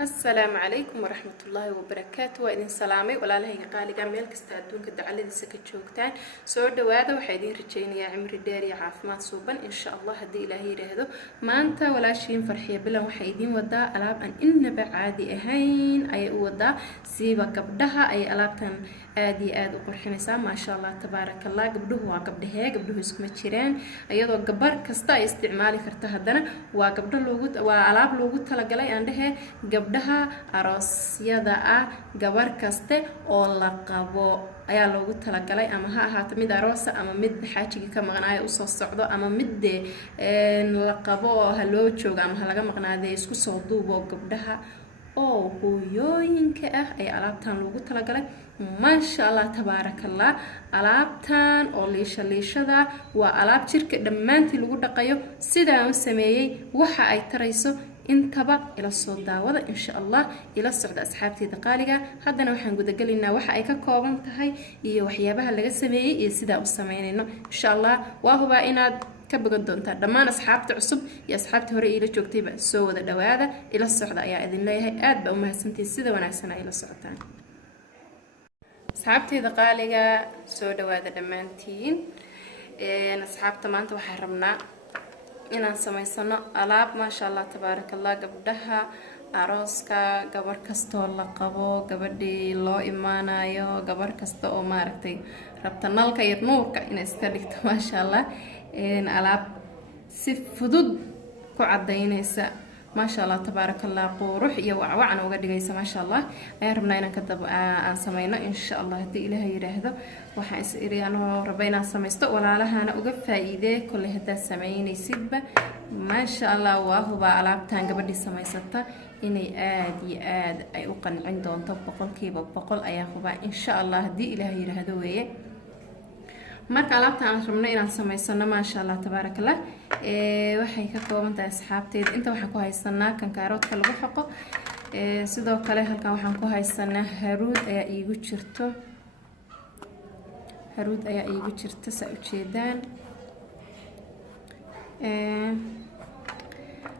السلام عليكم ورحمة الله وبركاته وإذن سلامي ولا لهي قالي قاميل كستادون كدعالي دي سكتشوكتان سور دوادا وحيدين رجين يا عمري داري عافمات صوبا إن شاء الله هدي إلهي رهدو ما أنت ولا شيء فرحية بلا وحيدين ودا ألاب أن إن عادي أهين أي ودا سيبا قبدها أي ألابتن آدي وقرحنسا ما شاء الله تبارك الله قبده قبده اسكم تشيران أيضا قبر كستا استعمالي كرتهدنا وقبده لوجود وألاب لوجود تلاقي عنده gabdhaha aroosyada ah gabar kaste oo la qabo ayaa loogu talagalay ama ha ahaato mid aroosa ama mid xaajiga ka maqnaayo u soo socdo ama mid la qabo ha loo joogo ama laga maqnaaday isku soo duubo gabdhaha oo hooyooyinka ah ay alaabtan loogu talagalay ma sha Allah tabarakallah alaabtan oo liishada waa alaab jirka dhamaantii lagu dhaqayo sida aan sameeyay waxa ay tarayso intaba ila soo daawada insha Allah ila socda asxaabtayda qaaliga haddana waxaan guda galinaa waxa ay ka kooban tahay iyo waxyaabaha laga sameeyay iyo sida u sameeynayno insha Allah waa huba inaad ka bagan doontaa dhammaan asxaabta cusub iyo asxaabta hore ila joogtayba soo wada dhawaada ila socda ayaa idin leeyahay aad ba u mahadsantihiin sida wanaagsan ay ila socotaan asxaabtayda qaaliga soo dhawaada dhamaantiin asxaabta maanta waxaan rabnaa inaan samaysano alaab ma sha Allah tabarakallah gabdhaha arooska gabar kasto la qabo gabadhii loo imaanayo gabar kasta oo maaragtay rabta nalka iyo nuurka in iska dhigto ma sha Allah alaab si fudud ku cadeynaysa ما شاء الله تبارك الله قروح يا وعنا وقد جيس ما شاء الله ربنا إنك كتب سمينا إن شاء الله هدي إلهي يرهده وحيس إريانه ربنا سميست ولا لها أنا أوقف فايدة كل هذا سمعين يسيب ما شاء الله وهو بعلاب تانج بدي سميسته إني آدي أي أقن عندهم طبقل كيب بقول أياخبا إن شاء الله هدي إلهي يرهده ويه marka alaabta aan rabno inaan sameysano ma sha Allah tabarakallah waxay ka kooban tahay asxaabteed inta waxaan ku haysanaa kan kaaroodka lagu xaqo sidoo kale halkan waxaan ku haysanaa haruud ayaa iigu jirto saa u jeedaan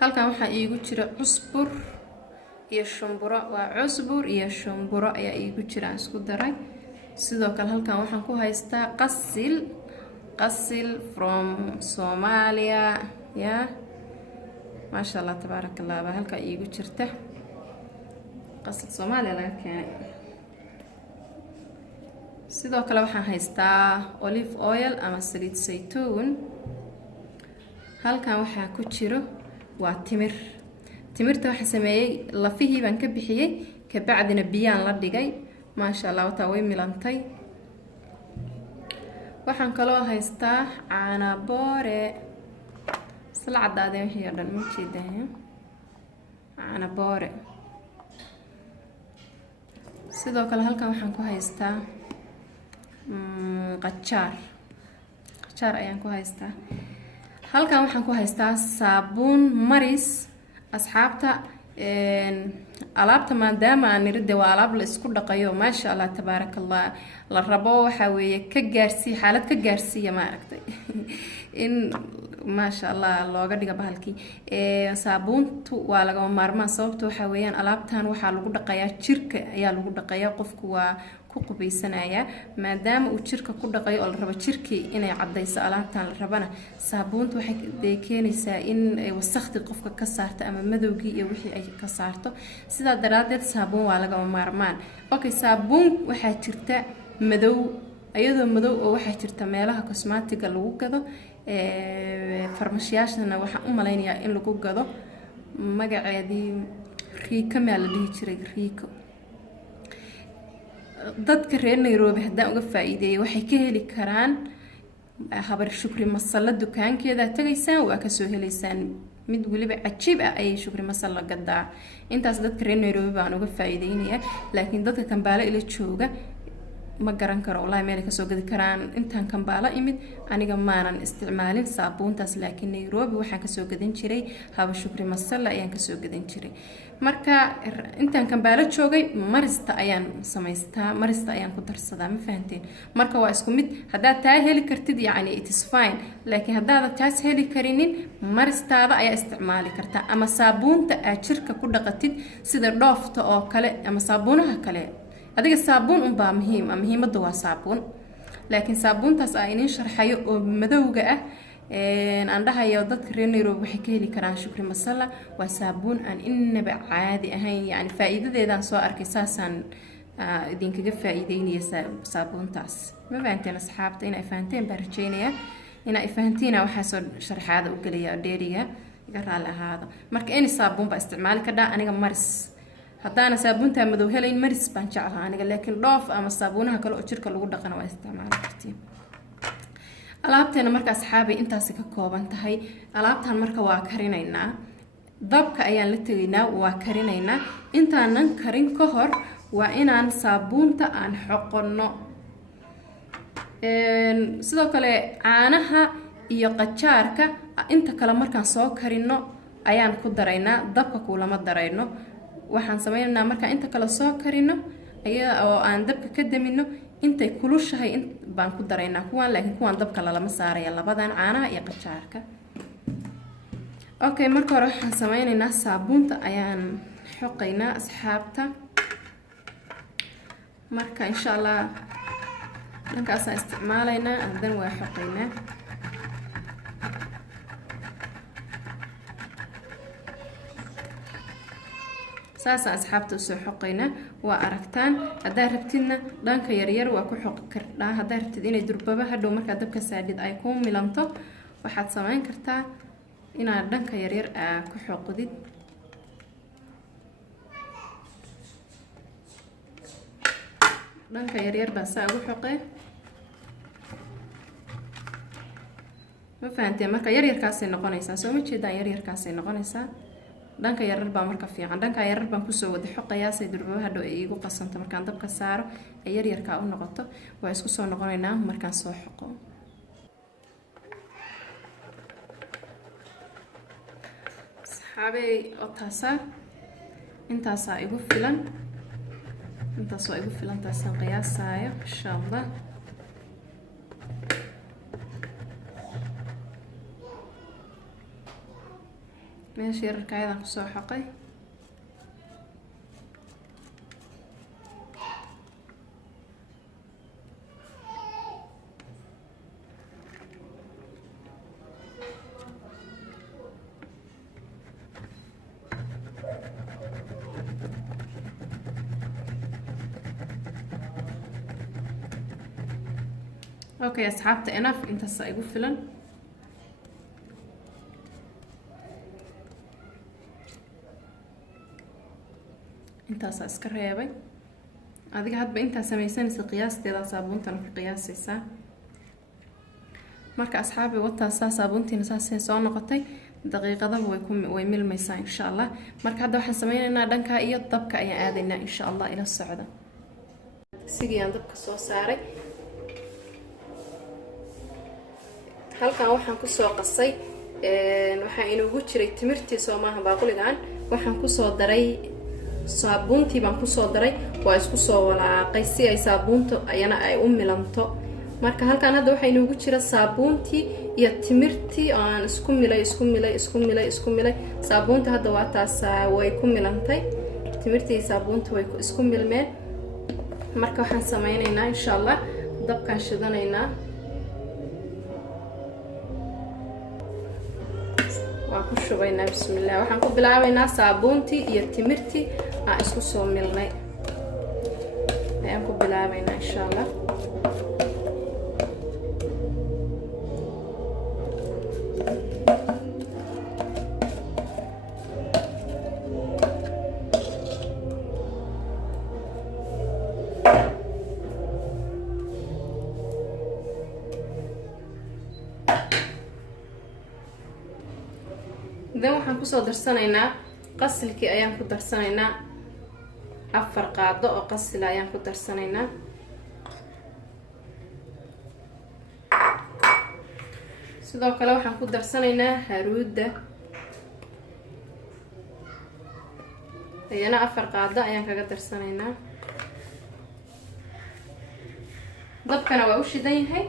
halkan waxa iigu jira cusbur iyo shumburo waa cusbur iyo shumburo ayaa iigu jira isku daray sidoo kale halkan waxaan ku haystaa qasil from Somalia ya ma sha Allah tabarakallah ba halka iigu jirta qasil Soomaaliya laga keenay sidoo kale waxaan haystaa olive oil ama saliid saytuun halkan waxa ku jiro waa timirta waxa sameeyay lafihii baan ka bixiyay ka bacdina biyaan la dhigay ما شاء الله وتاوي ملانتي waxaan kaloo haystaa caana boore salad daadeen wixii dhan ma jeedaan caana boore sidoo kale halkan waxaan ku haystaa qajaar ayaan ku haystaa halkan waxaan ku haystaa saabuun maris asxaabta alaabta maadaama aan niride waa alaab la isku dhaqayo ma sha Allah tabarakallah la rabo waxa weeye ka gaarsi xaalad ka gaarsiya ma aragtay in ma sha Allah looga dhiga bahalkii saabuuntu waa laga maarmaan sababtoo waxa weeyaan alaabtan waxa lagu dhaqayaa jirka ayaa lagu dhaqayaa qofku waa ku qubaysanaya maadaama uu jirka ku dhaqayo oo la rabo jirkii inay cadayso alaabtan la rabana saabuuntu waxay keenaysaa in wasakhdi qofka ka saarto ama madowgii iyo wixii ay ka saarto sida daraadeed saabuun waa laga maarmaan okay saabuun waxa jirta madow ayadoo madow oo waxa jirta meelaha cosmetic lagu gado farmashiyaashana waxa u maleynayaa in lagu gado magaceedii riika ma la dhihi jiray riiko dadka reer Nairobi hadaan uga faa'iideeyay waxay ka heli karaan habar shukri masala dukaankeeda tagaysaan waa ka soo heleysaan mid waliba cajiib ah ay shukri masala gadaa intaas dadka reer Nairobi baan uga faa'iideynaya laakiin dadka Kampala ila jooga ma garan karo wallahi meel ka soo gadi karaan intaan Kampala imid aniga maanan isticmaalin saabuuntaas laakiin Nairobi waxaan ka soo gadan jiray Haba Shukri Masala ayaan ka soo gadan jiray marka intaan Kampala joogay marista ayaan samaystaa marista ayaan ku darsadaa ma fahanteen marka waa isku mid hadaa taa heli kartid yani it is fine laakiin hadaa taas heli karinin maristaada ayaa isticmaali kartaa ama saabuunta aad jirka ku dhaqatid sida dhoofta oo kale ama saabuunaha kale adiga saabuun un baa muhiimada waa saabuun laakiin saabuuntaas aan idin sharxayo oo madowga ah aan dhahayo dadka reer Nairobi waxay ka heli karaan Shukri Masala waa saabuun aan inaba caadi ahayn yani faa'iidadeedaan soo arkay saasaan idinkaga faa'iideynaya saabuuntaas ma fahanteen asxaabta inay fahanteen baan rajeynayaa inay fahantiina waxa soo sharxaada u galaya dheeriga iga raali ahaada marka in saabuun ba isticmaali ka dhaa aniga maris hadana saabuunta madow helayn maris baan jeclahay aniga laakiin dhoof ama saabuunaha kale oo jirka lagu dhaqana waa isticmaali kartiin alaabteena marka asxaabay intaas ka kooban tahay alaabtan marka waa karinaynaa dabka ayaan la tegaynaa waa karinaynaa intaanan karin ka hor waa inaan saabuunta aan xoqono sidoo kale caanaha iyo qajaarka inta kale markaan soo karino ayaan ku daraynaa dabka kulama darayno waxaan sameeynaa marka inta kale soo karino ayaa oo aan dabka ka damino intay kulushahay baan ku daraynaa kuwan laakiin kuwan dabka lama saaraya labadan caanaha iyo qajaarka okay marka hore waxaan sameynaynaa saabuunta ayaan xoqaynaa asxaabta marka insha Allah dhankaas aan isticmaalaynaa hadan waa xoqaynaa saasa asxaabta soo xoqayna waa aragtaan hadaa rabtidna dhanka yaryar waa ku xoqi kartaa hadaa rabtid inay durbaba hadhow marka dabka saadid ay ku milanto waxaad sameyn kartaa inaad dhanka yaryar ku xoqdid dhanka yaryar baa saa ugu xoqee ma fahanteen marka yaryarkaasay noqonaysaa soo ma jeedaan yaryarkaasay noqonaysaa dhanka yarar baa marka fiican dhanka yarar baan ku soo wada xoqayaa say durbaba hadhow ay igu qasanto markaan dabka saaro ay yaryarka u noqoto waa isku soo noqonaynaa markaan soo xoqo saxaabay otaasa intaasa igu filan intaas waa igu filan taasaan qiyaasayo insha Allah meesha yararka ayaan ku soo xoqay okay asxaabta enough intaas igu filan intaas iska reebay adiga hadba inta sameysanaysa qiyaasteeda saabuuntan ku qiyaasaysa marka asxaabi wata saabuuntina saasay soo noqotay daqiiqadaha way milmaysaa insha Allah marka hadda waxaan sameynaynaa dhanka iyo dabka ayaan aadaynaa insha Allah ila socda sigiyaan dabka soo saaray halkan waxaan ku soo qasay waxaan inoogu jiray timirtii Soomaha baaquligan waxaan ku soo daray saabuuntii baan ku soo daray waa isku soo walaaqay si ay saabuuntu ayana ay u milanto marka halkan hadda waxa inoogu jira saabuuntii iyo timirtii aan isku milay saabuunta hadda waa taas way ku milantay timirtii saabuuntu way isku milmeen marka waxaan sameynaynaa insha Allah dabkaan shidanaynaa waan ku shubaynaa bismillaah waxaan ku bilaabaynaa saabuuntii iyo timirtii aan isku soo milnay ayaan ku bilaabaynaa insha Allah waxaan ku soo darsanaynaa qasilkii ayaan ku darsanaynaa 4 qaado oo qasil ayaan ku darsanaynaa sidoo kale waxaan ku darsanaynaa haruudda ayana 4 qaado ayaan kaga darsanaynaa. dabkana waa u shidan yahay,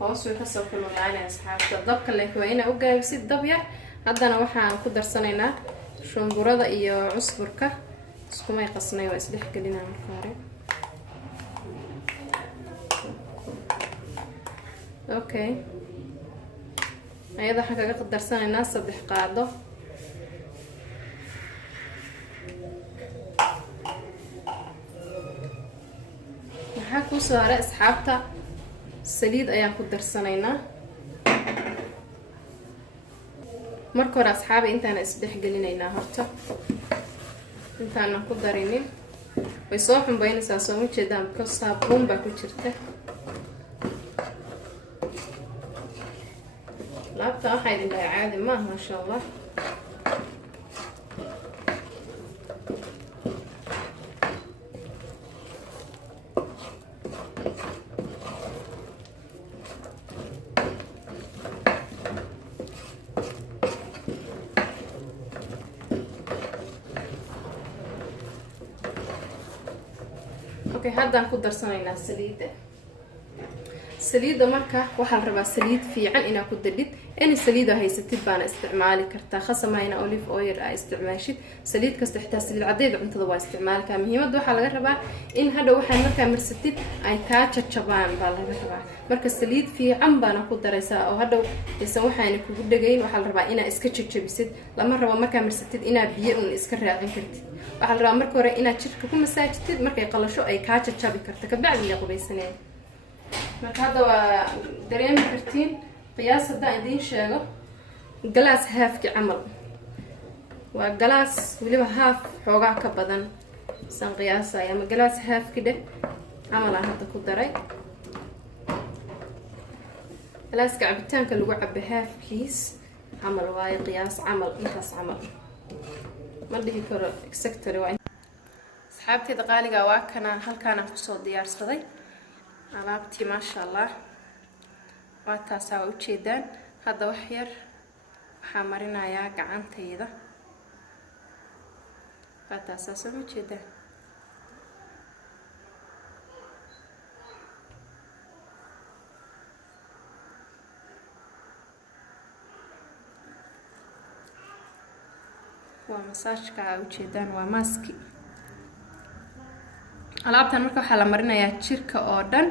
hoos way kasoo kululaanaya asxaabta. dabka laakiin waa inaa u gaabisid dab yar. haddana waxaan ku darsanaynaa shumburada iyo cusburka iskumay qasnay, waa isdhex gelinaa marka hore. okay, ayada waxaan kaga darsanaynaa 3 qaado. waxaa ku soo haray asxaabta saliid ayaan ku darsanaynaa. marka hore asxaabi intaana isdhex gelinaynaa horta, intaanan ku darinin way soo xumbaynaysaa, soo ma jeedaan because saabuun baa ku jirta. laabta waxaa idin dhahay caadi maaha maasha allah. okay, haddaan ku darsanaynaa saliidda. saliidda marka waxaa la rabaa saliid fiican inaa ku dadhid. in saliida haysatid baana isticmaali kartaa, khasamayna olive oil aa isticmaashid. saliid kasta xitaa saliid cadeed cuntada waa isticmaalkaa. muhiimadda waxaa laga rabaa in hadhow waxaad markaa marsatid ay kaa jajabaan baa laga rabaa. marka saliid fiican baana ku daraysaa oo hadhow aysan waxaana kugu dhegayn. waxaa la rabaa inaa iska jajabisid, lama rabo markaa marsatid inaa biyo un iska raacin kartid. waxaa la rabaa marka hore inaad jirka ku masaajitid, markay qalasho ay kaa jajabi karto kabacdi yaa qubaysaneen. marka hadda waa dareemi kartiin qiyaas haddaan idiin sheego galaas haafki camal, waa galaas weliba haaf xoogaa ka badan san qiyaasaya, ama galaas haafki dheh camal aan hadda ku daray. galaaska cabitaanka lagu cabo haafkiis camal waaye, qiyaas camal intaas camal ma dhihi karo exactly. waa asxaabteeda qaaliga waa kana halkaanaan kusoo diyaarsaday alaabtii maasha allah. waa taasaa waa ujeedaan. hadda wax yar waxaa marinayaa gacantayda. waa taasaa soo ujeedaan. waa masaajka aa ujeedaan, waa maaski. alaabtan marka waxaa la marinayaa jirka oo dhan.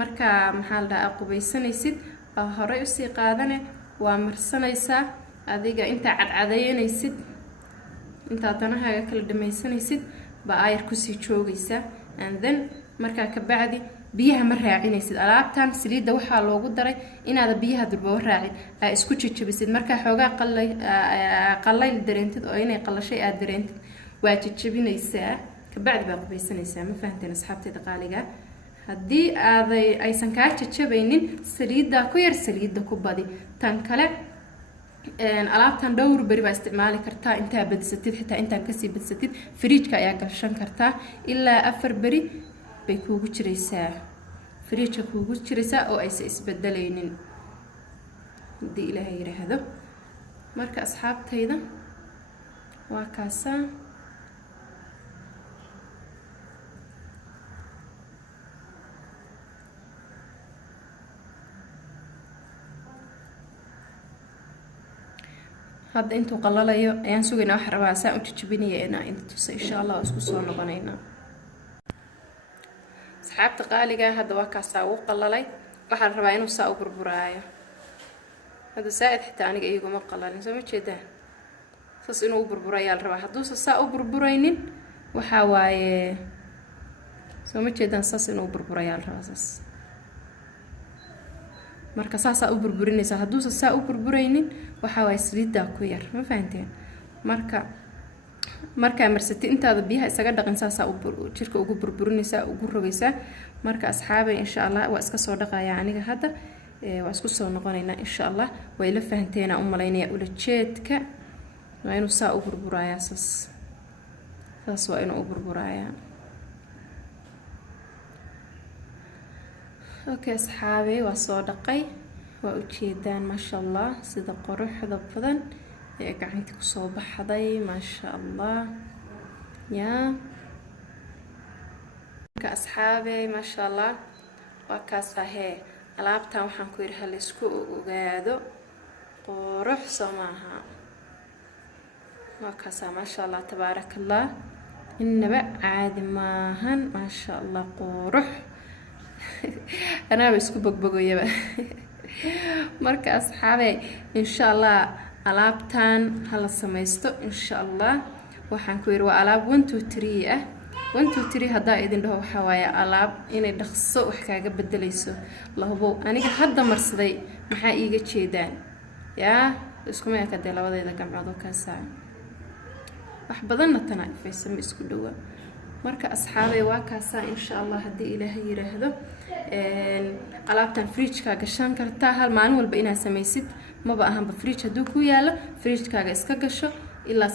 marka maxaa la dhahaa qubaysanaysid baa horey usii qaadane waa marsanaysaa. adiga intaa cadcadeynaysid, intaa danahaaga kala dhamaysanaysid baa ayar kusii joogaysaa. and then markaa kabacdi biyaha ma raacinaysid. alaabtan saliidda waxaa loogu daray inaada biyaha durbaba raacin, aa isku jajabisid. markaa xoogaa qallayl dareentid oo inay qalashay aad dareentid waa jajabinaysaa, kabacdi baa qubaysanaysaa. ma fahanteen asxaabteeda qaaliga? haddii aysan kaa jajabaynin saliiddaa ku yar, saliidda ku badi. tan kale alaabtan dhowr beri baa isticmaali kartaa. intaa badsatid xitaa intaa kasii badsatid fridjka ayaa gashan kartaa. ilaa 4 beri bay kuugu jiraysaa, fridjka kuugu jiraysaa oo aysan isbedelaynin haddii ilaahay yiraahdo. marka asxaabtayda waa kaasaa. hadda intuu qalalayo ayaan sugaynaa. waxaan rabaa saan u jajabinaya inaa inta tusa insha allah oo isku soo noqonaynaa. asxaabta qaaliga hadda waa kaasaa ugu qalalay. waxaan rabaa inuu saa u burburaayo. hadda saaid xitaa aniga iyaguma qalalin, soo ma jeedaan? saas inuu u burburayaa la rabaa. hadduusa saa u burburaynin waxaa waaye, soo ma jeedaan? saas inuu u burburayaa la rabaa. saas marka saasaa u burburinaysaa. hadduusa saa u burburaynin waxaa waaye saliiddaa ku yar. ma fahanteen? markaa marsati intaada biyaha isaga dhaqin saasaa jirka ugu burburinaysaa, ugu rogaysaa. marka asxaabay insha allah waa iska soo dhaqayaa aniga hadda. waa isku soo noqonaynaa insha allah. way la fahanteena u malaynaya ula jeedka waa inuu saa u burburayaa. saas waa inuu u burburayaa. okay asxaabay waa soo dhaqay. waa ujeedaan maasha allah sida quruxda badan ee gacanta kusoo baxday maasha allah yaa ka asxaabey maasha allah waa kaas ahee alaabtan waxaan ku yiri hal isku ogaado qurux soomaha waa kaas maasha allah tabaarakallah innaba caadi maahan maasha allah qurux anaa isku bogbogoyaba marka asxaabey insha allah alaabtan hala samaysto insha allah waxaan ku yiri waa alaab 1 2 3 ah 1 2 3 hadaa idin dhaho waxa waaye alaab inay dhaqso wax kaaga bedelayso lahubo aniga hadda marsaday maxaa iiga jeedaan yaa isku ma ka labadayda gamcood oo ka saa wax badanna tana ifaysan isku dhawa marka asxaabey waa kaasa insha allah hadii ilaahay yiraahdo alaabtan fridge-ka gashan kartaa hal maalin walba inaad samaysid maba ahanba fridge haduu ku yaalo fridge-kaaga iska gasho ilaa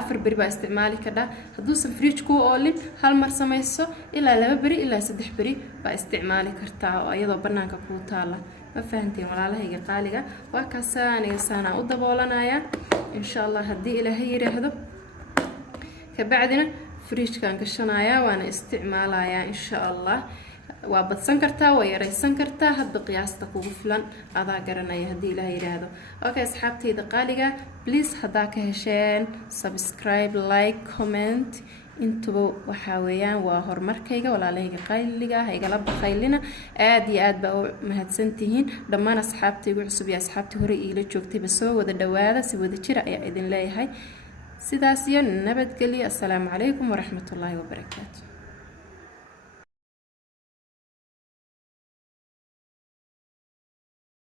4 bari baa isticmaali kartaa haduusan fridge ku oolin hal mar samayso ilaa 2 bari ilaa 3 bari baa isticmaali kartaa oo iyadoo banaanka ku taala ma fahanteen walaalahayga qaaliga waa kaasa aniga saana u daboolanaya insha allah hadii ilaahay yiraahdo ka bacdina fridge-kan gashanaya waana isticmaalaya insha allah waa badsan kartaa waa yareysan kartaa hadba qiyaasta kugu filan adaa garanaya hadii ilaahay yiraahdo okay asxaabtayda qaaliga please hadaa ka hesheen subscribe like comment intuba waxa weeyaan waa horumarkayga walaalahayga qaaliga ha igala baqaylina aad iyo aad baa u mahadsantihiin dhammaan asxaabtaygu cusub iyo asxaabtii hore iila joogtayba soo wada dhawaada si wada jira ayaa idin leeyahay sidaas iyo nabadgelyo assalaamu calaykum waraxmatullaahi wabarakaatu